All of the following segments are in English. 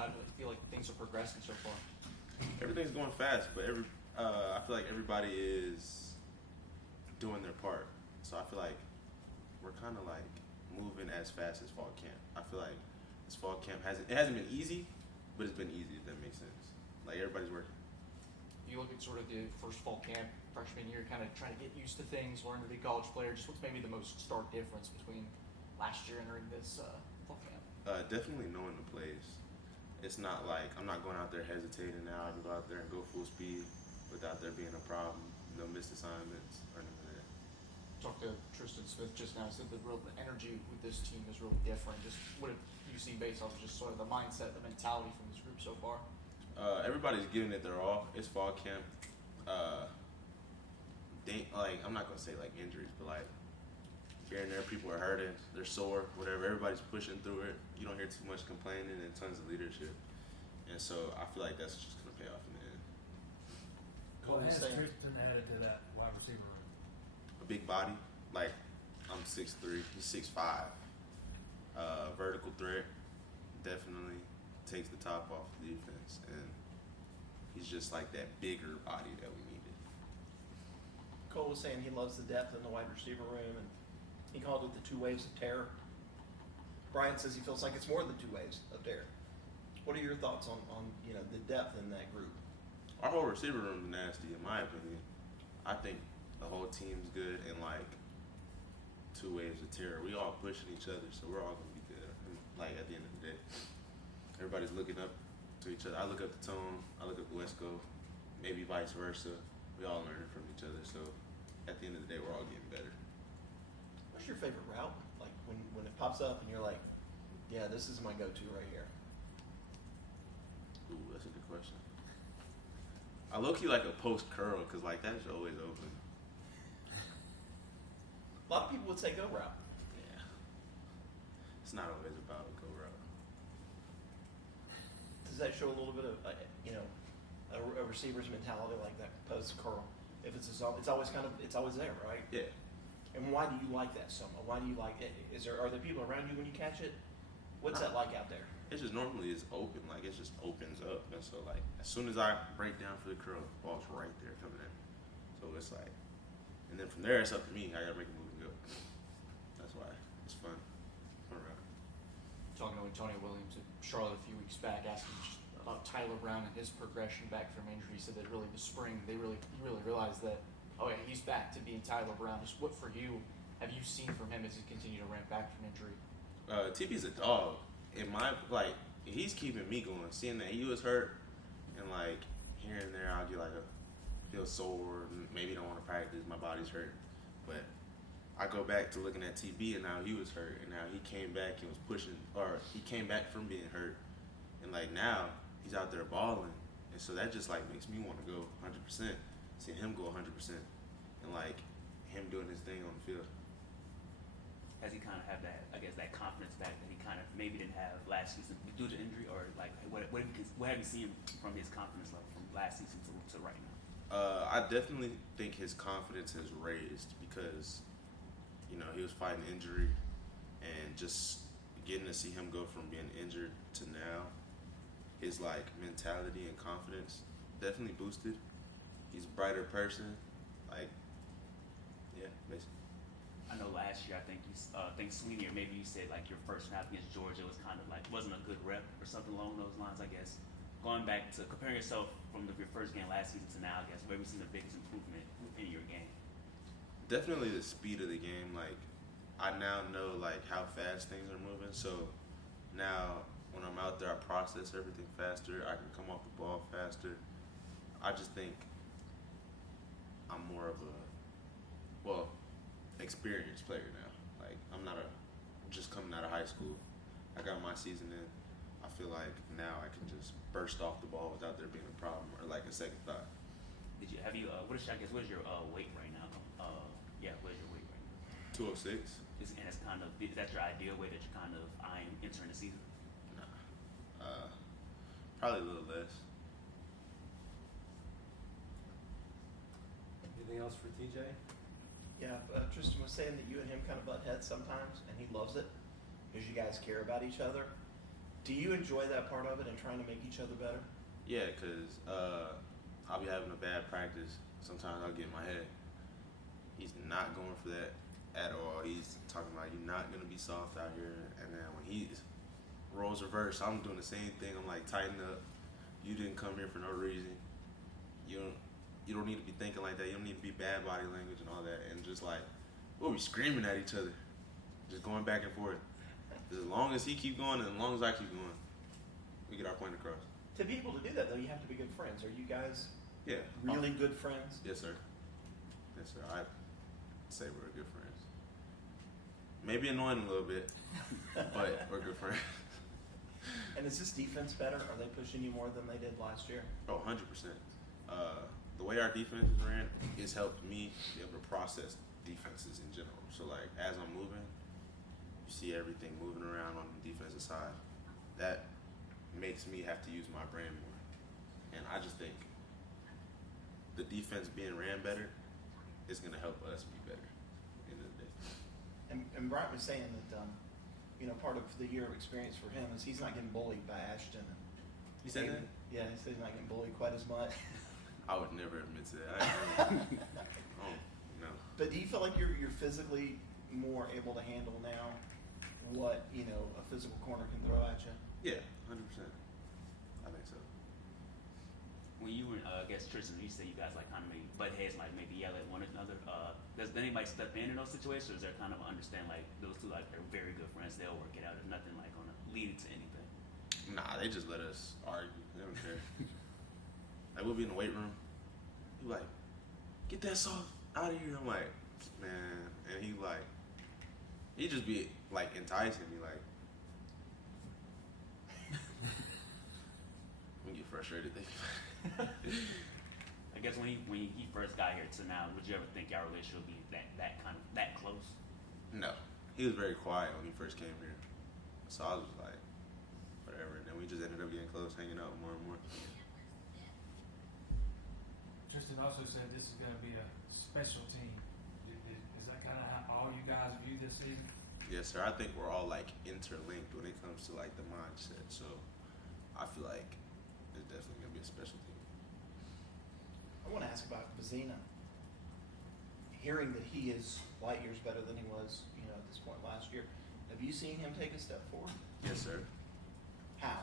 How do you feel like things are progressing so far? Everything's going fast, but I feel like everybody is doing their part. So I feel like we're kind of like moving as fast as fall camp. I feel like this fall camp hasn't been easy, but it's been easy, if that makes sense. Like everybody's working. You look at sort of the first fall camp, freshman year, kind of trying to get used to things, learn to be a college player. Just what's maybe the most stark difference between last year entering this fall camp? Definitely knowing the plays. It's not like I'm not going out there hesitating now. I can go out there and go full speed without there being a problem. No missed assignments or anything like that. Talked to Tristan Smith just now. Said the energy with this team is really different. Just what have you seen based off just sort of the mindset, the mentality from this group so far? Everybody's giving it their all. It's fall camp. I'm not gonna say like injuries, but like here and there, people are hurting. They're sore, whatever. Everybody's pushing through it. You don't hear too much complaining and tons of leadership. And so I feel like that's just gonna pay off in the end. What has Tristan added to that wide receiver room? A big body, like I'm 6'3", he's 6'5". Vertical threat, definitely takes the top off the defense, and he's just like that bigger body that we needed. Cole was saying he loves the depth in the wide receiver room, and he called it the two waves of terror. Brian says he feels like it's more than two waves of terror. What are your thoughts on the depth in that group? Our whole receiver room is nasty, in my opinion. I think the whole team's good, and like two waves of terror. We all pushing each other, so we're all gonna be good. And, like at the end of the day, everybody's looking up to each other. I look up to Tone, I look up to Wesco, maybe vice versa. We all learning from each other, so at the end of the day, we're all getting better. What's your favorite route? Like when it pops up and you're like, yeah, this is my go-to right here. Ooh, that's a good question. I low-key like a post curl because like that's always open. A lot of people would say go route. Yeah. It's not always about a go route. Does that show a little bit of a receiver's mentality, like that post curl? If it's always there, right? Yeah. And why do you like that so much? Why do you like it? Are there people around you when you catch it? What's that like out there? It's just normally it's open, like it just opens up, and so like as soon as I break down for the curl, the ball's right there coming in. So it's like, and then from there it's up to me. I gotta make a move and go. That's why it's fun. Fun route. Talking to Antonio Williams at Charlotte a few weeks back, asking just about Tyler Brown and his progression back from injury. He said that really the spring they really realized that he's back to being Tyler Brown. Just what for you have you seen from him as he continued to ramp back from injury? TB's a dog. In my he's keeping me going. Seeing that he was hurt, and like here and there, I'll get feel sore, and maybe don't want to practice. My body's hurt, but I go back to looking at TB, and now he was hurt, and now he came back and was pushing, or he came back from being hurt, and like now he's out there balling, and so that just like makes me want to go 100%. Seeing him go 100%, and like him doing his thing on the field. Has he kind of have that, I guess, that confidence back that he kind of maybe didn't have last season due to injury, or like what have you seen from his confidence level from last season to right now? I definitely think his confidence has raised because, he was fighting injury, and just getting to see him go from being injured to now, his like mentality and confidence definitely boosted. He's a brighter person, basically. I know last year, I think senior year, maybe you said like your first snap against Georgia was kind of like wasn't a good rep or something along those lines. I guess going back to comparing yourself from your first game last season to now, I guess where have you seen the biggest improvement in your game? Definitely the speed of the game. Like I now know like how fast things are moving. So now when I'm out there, I process everything faster. I can come off the ball faster. I just think I'm more of a experienced player now. Like I'm not just coming out of high school. I got my season in. I feel like now I can just burst off the ball without there being a problem or like a second thought. What is your weight right now? What is your weight right now? 206. Is that your ideal weight that you're kind of eyeing entering the season? Nah. Probably a little less. Anything else for TJ? Yeah, Tristan was saying that you and him kind of butt heads sometimes, and he loves it because you guys care about each other. Do you enjoy that part of it and trying to make each other better? Yeah, because I'll be having a bad practice. Sometimes I'll get in my head. He's not going for that at all. He's talking about you're not going to be soft out here. And then when he rolls reverse, I'm doing the same thing. I'm like, tighten up. You didn't come here for no reason. You don't need to be thinking like that. You don't need to be bad body language and all that. And just like, we'll be screaming at each other. Just going back and forth. As long as he keep going and as long as I keep going, we get our point across. To be able to do that, though, you have to be good friends. Are you guys Yeah. really good friends? Yes, sir. Yes, sir. I'd say we're good friends. Maybe annoying a little bit, but we're good friends. And is this defense better? Are they pushing you more than they did last year? Oh, 100%. The way our defense is ran, it's helped me be able to process defenses in general. So, like, as I'm moving, you see everything moving around on the defensive side. That makes me have to use my brain more. And I just think the defense being ran better is going to help us be better at the end of the day. And Bryant was saying that, part of the year of experience for him is he's not getting bullied by Ashton. You said that? Yeah, he said he's not getting bullied quite as much. I would never admit to that. Oh, no. But do you feel like you're physically more able to handle now what, a physical corner can throw at you? Yeah, 100%. I think so. When you were against Tristan, you said you guys like kind of maybe butt heads, like maybe yell at one another. Does anybody step in those situations? Or is there kind of understand like those two like they're very good friends? They'll work it out. There's nothing like gonna lead to anything. Nah, they just let us argue. They don't care. Like, we'll be in the weight room. He like, get that soft out of here. I'm like, man. And he just be like enticing me. Like, I'm get frustrated thinking about it. I guess when he first got here to now, would you ever think our relationship would be that close? No, he was very quiet when he first came here. So I was just like, whatever. And then we just ended up getting close, hanging out more and more. Tristan also said this is going to be a special team. Is that kind of how all you guys view this season? Yes, sir. I think we're all like interlinked when it comes to like the mindset. So I feel like it's definitely gonna be a special team. I want to ask about Vizina. Hearing that he is light years better than he was, at this point last year, have you seen him take a step forward? Yes, sir. How?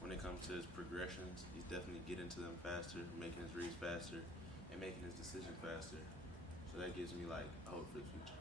When it comes to his progressions, he's definitely getting to them faster, making his reads faster, and making his decisions faster. So that gives me like hope for the future.